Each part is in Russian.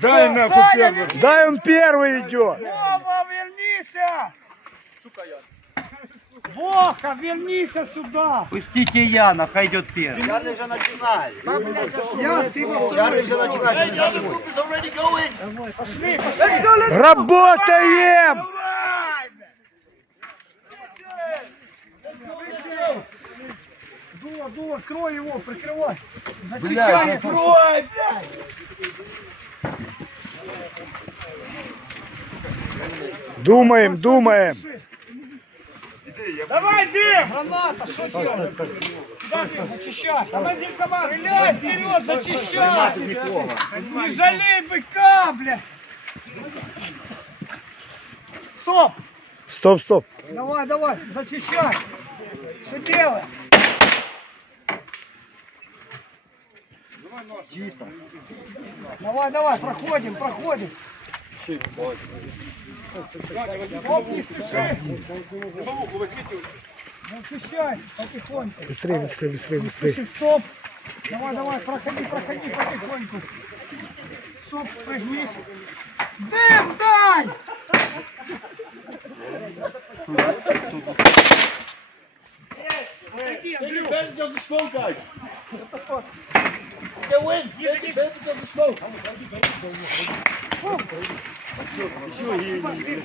Дай нахуй первый. Дай он первый идет. Вова, вернися! Воха, вернися сюда! Пустите Яна, хай идет первый. Чарли вже починає. Я, ты во второй. Чарли вже починає. Пошли, пошли! Работаем! Дула, дула, крой его, прикрывай! Зачищай! Ой, блядь! Думаем, думаем. Давай, дым! Граната, что делать? Дым? Зачищай! Командир команды, стреляй вперед, зачищай! Не жалей быка, блядь! Стоп! Стоп, стоп. Давай, давай, зачищай! Что делать? Чисто. Давай, давай, проходим, проходим. Оп, не спеши. Зачищай, потихоньку. Быстрее, быстрее, быстрее, быстрее. Стоп. Давай, давай, проходи, проходи потихоньку. Стоп, пригнись. Дым дай! Иди, Андрюх.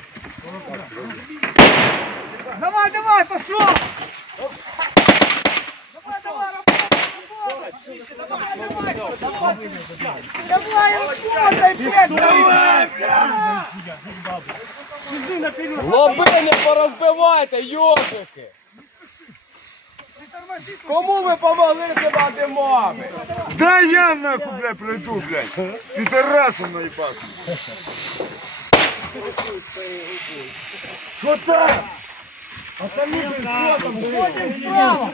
Давай, давай, пошел! Давай, давай, работай, работай! Давай, давай, давай! Давай, работай, блядь! Давай, блядь! Лоби не порозбивайте, йобики! Кому ви помогли кидати мами? Да я нахуй, бля, прийду, блядь. Підарасом наїбати. Що так? А там люди що там? Ходім справа.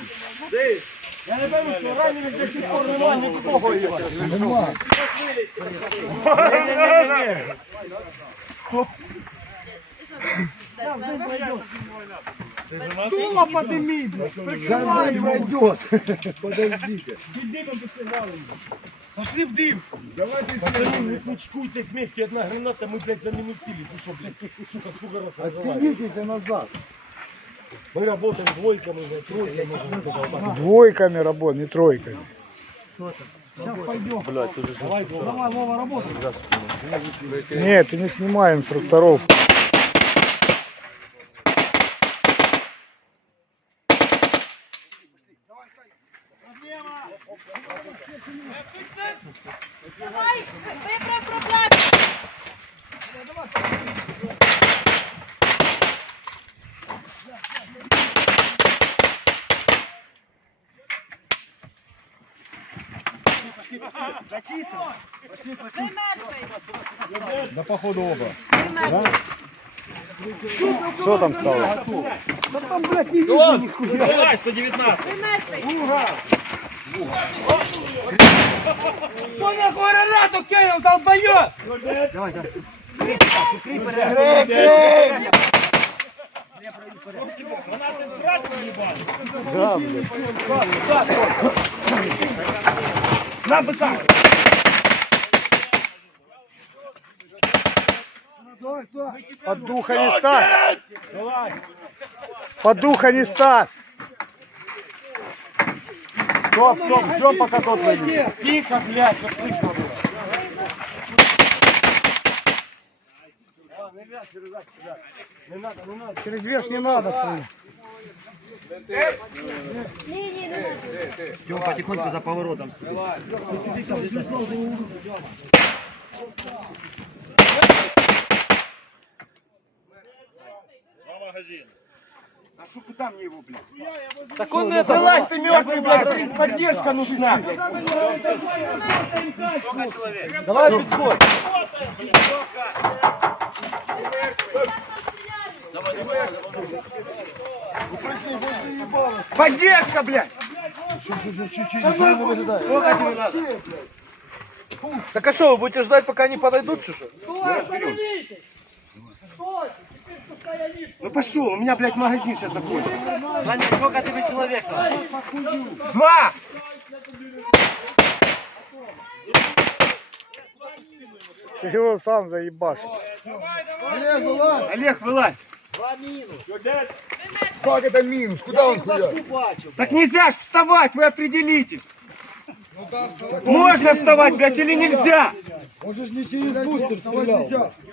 Я не певний, що ранених до сих пор немає нікого його. Нема. Ні-ні-ні. Дула подними, блядь, прикрывай его. пройдет. Подождите. Пошли в дым. Пацаны, не кучкуйтесь вместе, одна граната, мы, блядь, заминусились. Вы что, блядь, сука, сколько раз? Оттянитесь назад. Мы работаем двойками, блядь, тройками. Двойками работ, не тройками. Сейчас пойдем. Давай, Вова. Давай, Вова, работай. Нет, ты не снимай инструкторов. Давай, виправ проблему. Зачисто. Ви мертвий. Да походу оба. Мертвий. Что там стало? Да там, блядь, не видно нихуя. Ви мертвий. Хто нахуй гранату кинув, долбойоб? Давай, давай. Да, блядь. На быка. Под духа не стать. Под духа не стать. Стоп, стоп, ждем пока тот выйдет. Тихо, блядь, щоб слышно було. Через верх не надо. Ні, ні, не можу. Тём потихоньку за поворотом сидит. А что куда мне его, блядь? Так он не Вылазь ты мертвый, блядь, поддержка нужна. Сколько человек? Давай підходь. Поддержка, блядь. Сколько тебе надо? Так а що, ви будете ждать, поки вони подойдут, чи що? Стой, остановитесь. Стой. Ну пошел, у меня, блядь, магазин сейчас закончится. Саня, сколько тебе человек? Два! Ти його сам заїбаш. Олег, вылазь. Как это минус? Куда он хуя? Так нельзя ж вставать, вы определитесь. Можно вставать, блядь, или нельзя?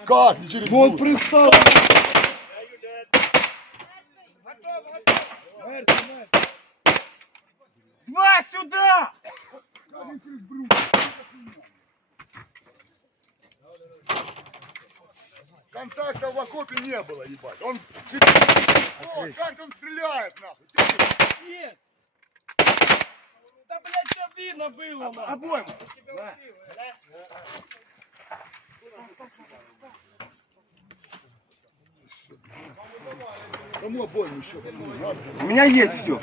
Как? Не через Он пристал. Два сюда! Контакта в окопе не было, ебать. Он... О, как он стреляет, нахуй. Да, блядь, все видно было, нахуй. Обоим. Кому обоим еще? У меня есть все.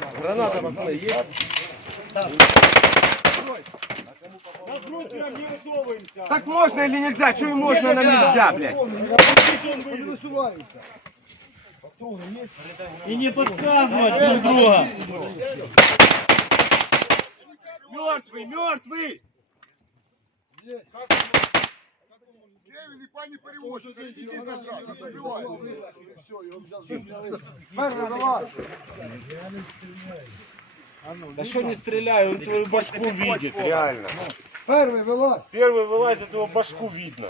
Брустером не высовываемся. Так можно или нельзя? Чего можно, нам нельзя, блядь? И не подсказывать друг друга. Мертвый, мертвый! Кевин и пани перевозчик, идите назад, не забивай. Да что не стреляю, он твою башку видит, реально. Первый вылазь. Первый вылазит, его башку видно.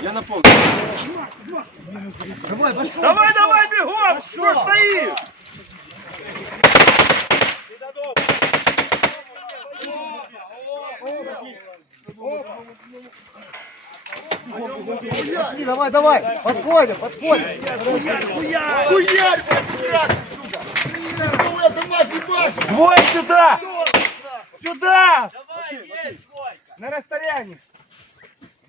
Я на полный. Давай, давай, давай, бегом! Что стоишь? Пошли, давай, давай. Подходим, подходим. Хуярь, блядь, сука. Двое сюда! Сюда! На расстоянии.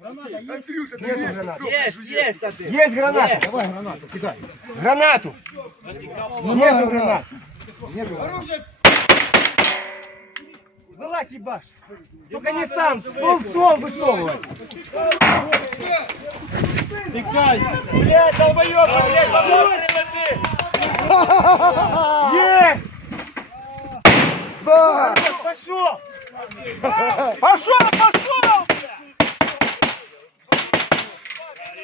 Андрюша, ты вечно, сука, Есть, есть один. Есть граната. Давай гранату, кидай. Гранату. Нету гранат. Вылазь, ебаш. Только не сам, стол в стол высовывай. Тыкай. Блядь, долбоёбы, блядь, помочь. Есть! Да. Пошел! Пошел, пошел!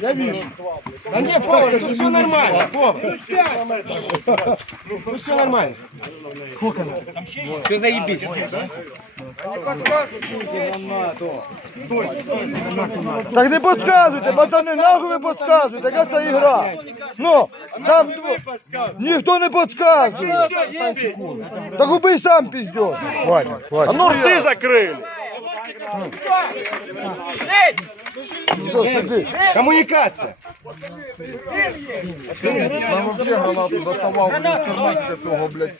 Я вижу. Да не, Вова, ну все нормально, Вова. Ну все нормально. Сколько надо? Все заебись. Так не підказуйте, пацани, нахуй ви підказуєте, яка це ігра. Ну, там дво- ніхто не підказує. Так убий сам піздьо. А ну Комунікація. Нам вообще гранату доставав з того, блядь.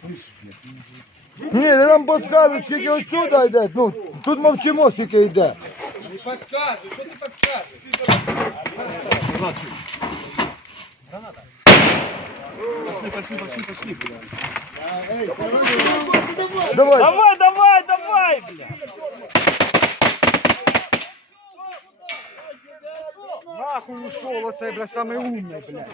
Ні, нам підказують, скільки отсюда йде. Ну, тут мовчимо, скільки идет. Не підказуй, що ти підказуєш? Граната. Пошли, пошли, пошли, пошли. Давай, давай. Нахуй ушов оцей, бля, саме умний, бля.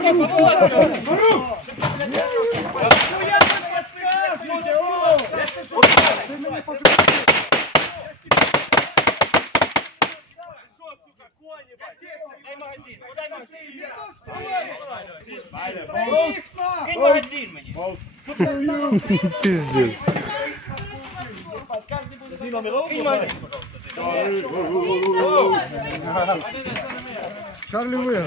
Кинь Pizdir. Charlie bu ya.